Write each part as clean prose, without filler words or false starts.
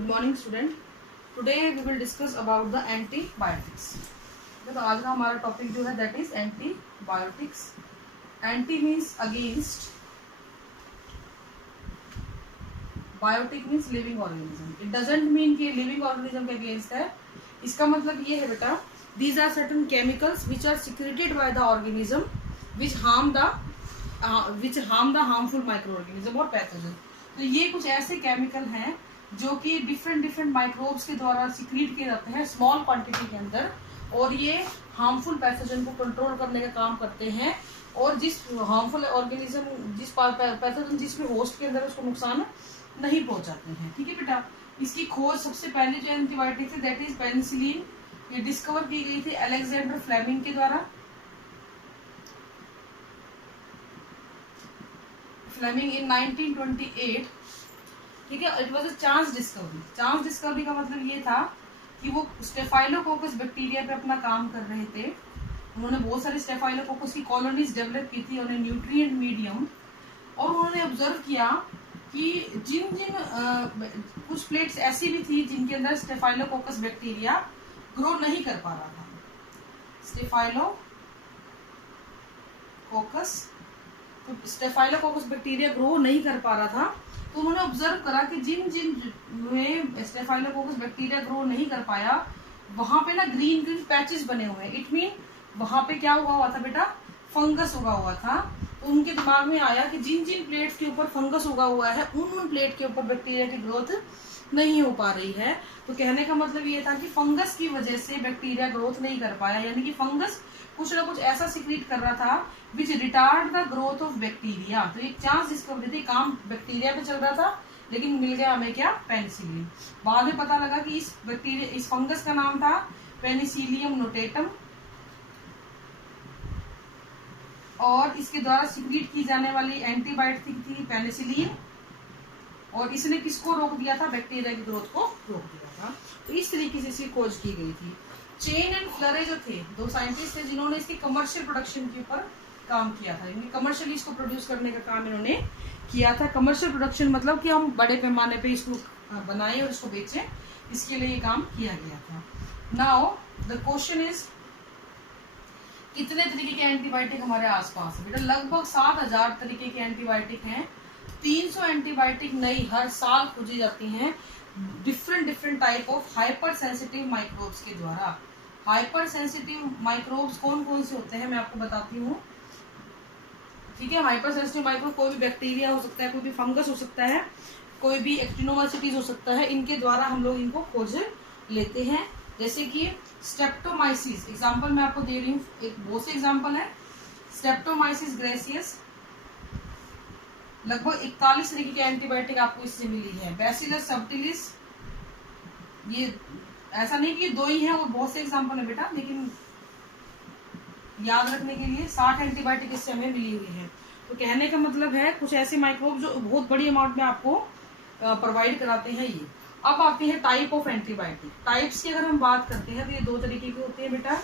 Good morning student. Today we will discuss about the antibiotics. तो आज का हमारा टॉपिक जो है that is antibiotics. Anti means against, biotic means living organism. It doesn't mean कि living organism के against है। इसका मतलब ये है बेटा, these are certain chemicals which are secreted by the organism which harm the harmful micro organism और pathogen. तो ये कुछ ऐसे केमिकल हैं जो कि डिफरेंट माइक्रोब्स के द्वारा सिक्रीट किए जाते हैं स्मॉल क्वांटिटी के अंदर, और ये हार्मफुल पैथोजन को कंट्रोल करने का काम करते हैं। और जिस हार्मफुल ऑर्गेनिज्म, जिस पैथोजन जिसमें होस्ट के अंदर, उसको नुकसान नहीं पहुंचाते हैं। ठीक है बेटा। इसकी खोज सबसे पहले जो एंटीबायोटिक थी दैट इज पेनिसिलिन। ये डिस्कवर की गई थी अलेक्जेंडर फ्लेमिंग के द्वारा। फ्लेमिंग इन 1928। ठीक है। It was a chance discovery. Chance discovery का मतलब ये था कि वो स्टेफाइलोकोकस बैक्टीरिया पे अपना काम कर रहे थे। उन्होंने बहुत सारे स्टेफाइलोकोकस की कॉलोनीज डेवलप की थी, उन्हें न्यूट्रिएंट मीडियम, और उन्होंने ऑब्जर्व किया कि जिन कुछ प्लेट्स ऐसी भी थी जिनके अंदर स्टेफाइलोकोकस बैक्टीरिया ग्रो नहीं कर पा रहा था। स्टेफाइलोकोकस बैक्टीरिया ग्रो नहीं कर पा रहा था। तो उन्होंने ऑब्जर्व करा कि जिन में स्टेफाइलोकोकस बैक्टीरिया ग्रो नहीं कर पाया, वहां पे ना ग्रीन पैचेस बने हुए हैं। इट मीन वहां पे क्या उगा हुआ था बेटा, फंगस उगा हुआ था। तो उनके दिमाग में आया कि जिन प्लेट्स के ऊपर फंगस उगा हुआ है उन प्लेट के ऊपर बैक्टीरिया की ग्रोथ नहीं हो पा रही है। तो कहने का मतलब ये था कि फंगस की वजह से बैक्टीरिया ग्रोथ नहीं कर पाया, यानी कि फंगस कुछ ना कुछ ऐसा सिक्रीट कर रहा था which retard the growth of bacteria. तो एक चांस डिस्कवरी थी, काम बैक्टीरिया पे चल रहा था, लेकिन मिल गया हमें क्या, पेनिसिलिन। बाद में पता लगा कि इस फंगस का नाम था पेनिसिलियम नोटेटम, और इसके द्वारा सिक्रीट की जाने वाली एंटीबायोटिक थी पेनिसिलिन, और इसने किसको रोक दिया था, बैक्टीरिया की ग्रोथ को रोक दिया था। तो इस तरीके से इसकी खोज की गई थी। चेन एंड फ्लरे जो थे, दो साइंटिस्ट थे जिन्होंने इसकी कमर्शियल प्रोडक्शन के ऊपर काम किया था। कमर्शियली इसको प्रोड्यूस करने का काम इन्होंने किया था। कमर्शियल प्रोडक्शन मतलब कि हम बड़े पैमाने पे इसको बनाएं और इसको बेचें, इसके लिए ये काम किया गया था। नाउ द क्वेश्चन इज, कितने तरीके के एंटीबायोटिक हमारे आसपास है बेटा? लगभग 7000 तरीके के एंटीबायोटिक हैं। 300 एंटीबायोटिक नई हर साल खोजी जाती हैं different type of hyper sensitive microbes के द्वारा। हाइपर सेंसिटिव माइक्रोब्स कौन कौन से होते हैं मैं आपको बताती हूँ। ठीक है। हाइपर सेंसिटिव माइक्रोब कोई भी बैक्टीरिया हो सकता है, कोई भी फंगस हो सकता है, कोई भी एक्टिनोमाइसीटीज हो सकता है। इनके द्वारा हम लोग इनको खोज लेते हैं। जैसे कि स्ट्रेप्टोमाइसिस, एग्जाम्पल मैं आपको दे रही हूँ, एक बहुत से एग्जाम्पल है। स्ट्रेप्टोमाइसिस ग्रेसियस, लगभग 41 तरीके के एंटीबायोटिक आपको इससे मिली है। बैसिलस सबटिलिस, ये ऐसा नहीं कि दो ही है, और बहुत से एग्जाम्पल है बेटा, लेकिन याद रखने के लिए 60 एंटीबायोटिक इससे हमें मिली हुई है। तो कहने का मतलब है कुछ ऐसे माइक्रोब जो बहुत बड़ी अमाउंट में आपको प्रोवाइड कराते हैं ये। अब आते हैं टाइप ऑफ एंटीबायोटिक। टाइप्स की अगर हम बात करते हैं तो ये दो तरीके के होते हैं बेटा,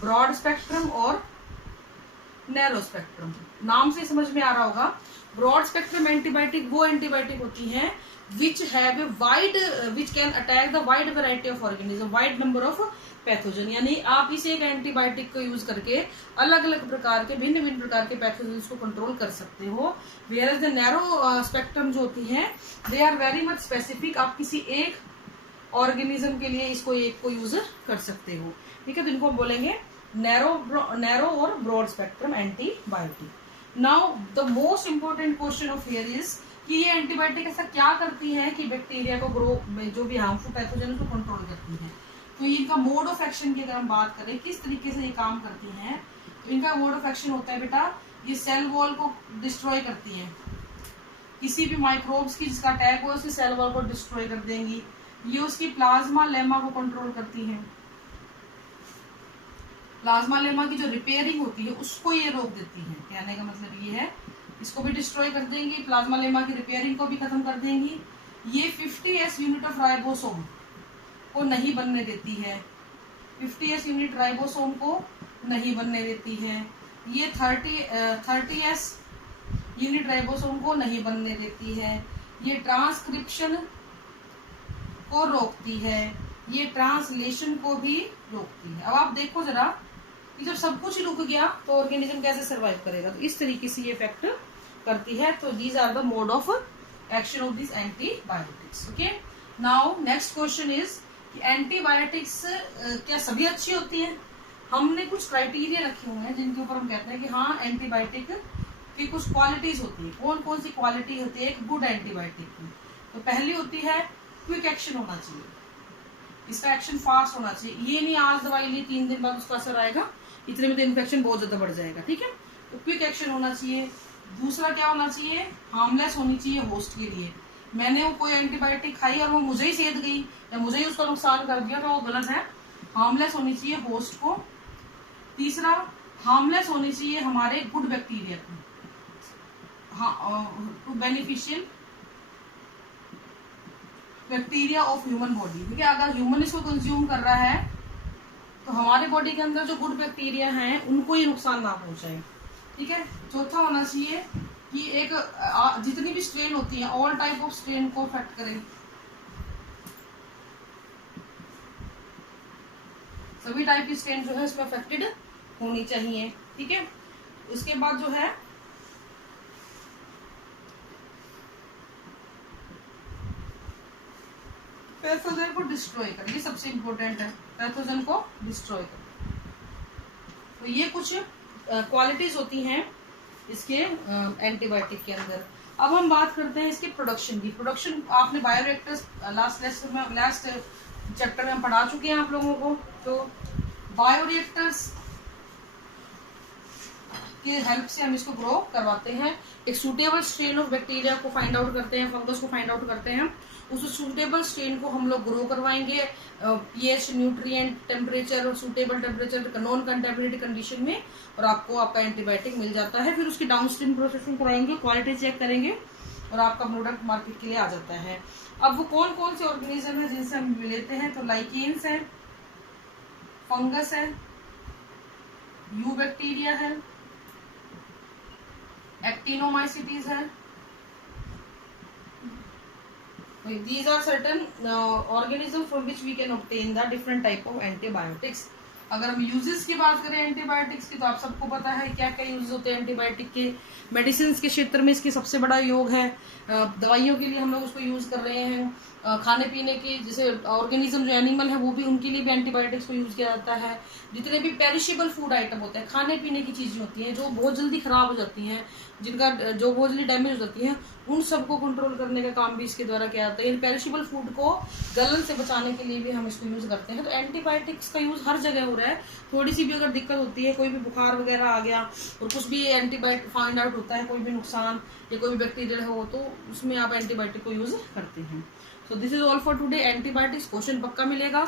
ब्रॉड स्पेक्ट्रम और नैरो स्पेक्ट्रम। नाम से समझ में आ रहा होगा। ब्रॉड स्पेक्ट्रम एंटीबायोटिक वो एंटीबायोटिक होती हैं which can attack the wide variety of organism, wide number of pathogen. यानी आप इसे एक एंटीबायोटिक को यूज करके अलग अलग प्रकार के भिन्न प्रकार के पैथोजन को कंट्रोल कर सकते हो। वेयर द नैरो स्पेक्ट्रम जो होती हैं they are very much specific. आप किसी एक ऑर्गेनिज्म के लिए इसको एक को यूज कर सकते हो। ठीक है। तो इनको हम बोलेंगे नैरो और broad spectrum antibiotic. Now the most important question of here is कि ये एंटीबायोटिक ऐसा क्या करती है कि बैक्टीरिया को ग्रो में जो भी हार्मफुल पैथोजन को कंट्रोल करती है। तो इनका मोड ऑफ एक्शन की अगर हम बात करें किस तरीके से ये काम करती हैं, तो इनका मोड ऑफ एक्शन होता है बेटा, ये सेल वॉल को डिस्ट्रॉय करती है। किसी भी माइक्रोब्स की जिसका अटैक हो उसकी सेल वॉल को डिस्ट्रॉय कर देंगी। ये उसकी प्लाज्मा लेमा को कंट्रोल करती है। प्लाज्मा लेमा की जो रिपेयरिंग होती है उसको ये रोक देती है। कहने का मतलब ये है, इसको भी डिस्ट्रॉय कर देंगी, प्लाज्मा लेमा की रिपेयरिंग को भी खत्म कर देंगी। ये 50s यूनिट ऑफ राइबोसोम को नहीं बनने देती है। 50s यूनिट राइबोसोम को नहीं बनने देती है। ये 30s यूनिट राइबोसोम को नहीं बनने देती है। ये ट्रांसक्रिप्शन को रोकती है, ये ट्रांसलेशन को भी रोकती है। अब आप देखो जरा कि जब सब कुछ रुक गया तो ऑर्गेनिज्म कैसे सरवाइव करेगा, तो इस तरीके से ये इफेक्ट करती है। तो these are the mode of action of this antibiotics. Okay, now next question is कि एंटीबायोटिक्स क्या सभी अच्छी होती हैं? हमने कुछ क्राइटेरिया रखे हुए हैं जिनके ऊपर हम कहते हैं कि हाँ एंटीबायोटिक की कुछ क्वालिटीज होती है। कौन कौन सी क्वालिटी होती है एक गुड एंटीबायोटिक की? तो पहली होती है क्विक एक्शन होना चाहिए, इसका एक्शन फास्ट होना चाहिए। ये नहीं आज दवाई ली 3 दिन बाद उसका असर आएगा, इतने में तो इन्फेक्शन बहुत ज्यादा बढ़ जाएगा। ठीक है, तो क्विक एक्शन होना चाहिए। दूसरा क्या होना चाहिए, हार्मलेस होनी चाहिए होस्ट के लिए। मैंने वो कोई एंटीबायोटिक खाई और वो मुझे ही सेध गई या मुझे ही उसका नुकसान कर दिया तो वो गलत है। हार्मलेस होनी चाहिए होस्ट को। तीसरा, हार्मलेस होनी चाहिए हमारे गुड बैक्टीरिया को, to beneficial bacteria of human body. ठीक है, अगर ह्यूमन इसको कंज्यूम कर रहा है तो हमारे बॉडी के अंदर जो गुड बैक्टीरिया हैं उनको ही नुकसान ना पहुंचाए। ठीक है, चौथा होना चाहिए कि एक जितनी भी स्ट्रेन होती है ऑल टाइप ऑफ स्ट्रेन को अफेक्ट करें, सभी टाइप की स्ट्रेन जो है इसमें अफेक्टेड होनी चाहिए। ठीक है, उसके बाद जो है पैथोजन को डिस्ट्रॉय करें, ये सबसे इंपॉर्टेंट है, पैथोजन को डिस्ट्रॉय करें। तो ये कुछ क्वालिटीज होती हैं इसके एंटीबायोटिक के अंदर। अब हम बात करते हैं इसके प्रोडक्शन की। प्रोडक्शन आपने बायोरिएक्टर्स लास्ट चैप्टर में हम पढ़ा चुके हैं आप लोगों को। तो बायोरिएक्टर्स के हेल्प से हम इसको ग्रो करवाते हैं। एक सूटेबल स्ट्रेन ऑफ बैक्टीरिया को फाइंड आउट करते हैं, फंगस को फाइंड आउट करते हैं, उस सूटेबल स्ट्रेन को हम लोग ग्रो करवाएंगे पीएच, न्यूट्रिएंट, टेम्परेचर और suitable temperature, non contaminated condition में, और आपको आपका एंटीबायोटिक मिल जाता है। फिर उसकी डाउनस्ट्रीम प्रोसेसिंग कराएंगे, क्वालिटी चेक करेंगे और आपका प्रोडक्ट मार्केट के लिए आ जाता है। अब वो कौन कौन से ऑर्गेनिज्म है जिनसे हम लेते हैं, तो लाइकेन्स है, फंगस है, यू बैक्टीरिया है, एक्टिनोमाइसिटीज है। These are certain organisms from which we can obtain the different type of antibiotics. अगर हम यूजेस की बात करें एंटीबायोटिक्स की, तो आप सबको पता है क्या क्या यूज होते हैं एंटीबायोटिक के। मेडिसिन के क्षेत्र में इसकी सबसे बड़ा योग है। दवाइयों के लिए हम लोग उसको यूज कर रहे हैं। खाने पीने के जैसे ऑर्गेनिज्म जो एनिमल है वो भी, उनके लिए भी एंटीबायोटिक्स को यूज किया जाता है। जितने भी पेरिशेबल फूड आइटम होते हैं, खाने पीने की चीजें होती हैं जो बहुत जल्दी खराब हो जाती हैं, जिनका जो बहुत जल्दी डैमेज हो जाती है, उन सबको कंट्रोल करने का काम भी इसके द्वारा किया जाता है। पेरिशेबल फूड को गलन से बचाने के लिए भी हम इसको यूज करते हैं। तो एंटीबायोटिक्स का यूज हर जगह हो रहा है। थोड़ी सी भी अगर दिक्कत होती है, कोई भी बुखार वगैरह आ गया और कुछ भी एंटीबायोटिक फाइंड आउट होता है, कोई भी नुकसान या कोई भी बैक्टीरिया हो, तो उसमें आप एंटीबायोटिक को यूज करते हैं। So this is all for today. Antibiotics question पक्का मिलेगा,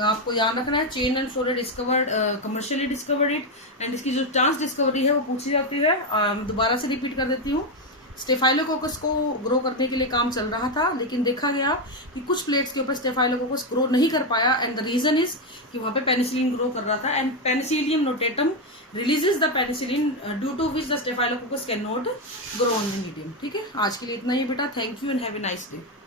आपको याद रखना है। चेन एंड सोरे discovered, commercially discovered it, and इसकी जो चांस डिस्कवरी है वो पूछी जाती है। दोबारा से रिपीट कर देती हूँ। स्टेफाइलोकोकस को ग्रो करने के लिए काम चल रहा था, लेकिन देखा गया कि कुछ प्लेट्स के ऊपर स्टेफाइलोकोकस ग्रो नहीं कर पाया, एंड द रीजन इज कि वहां पे पेनिसिलिन ग्रो कर रहा था, and penicillium notatum releases the penicillin due to which the staphylococcus can not grow on the medium. ठीक है, आज के लिए इतना ही बेटा। Thank you and have a nice day.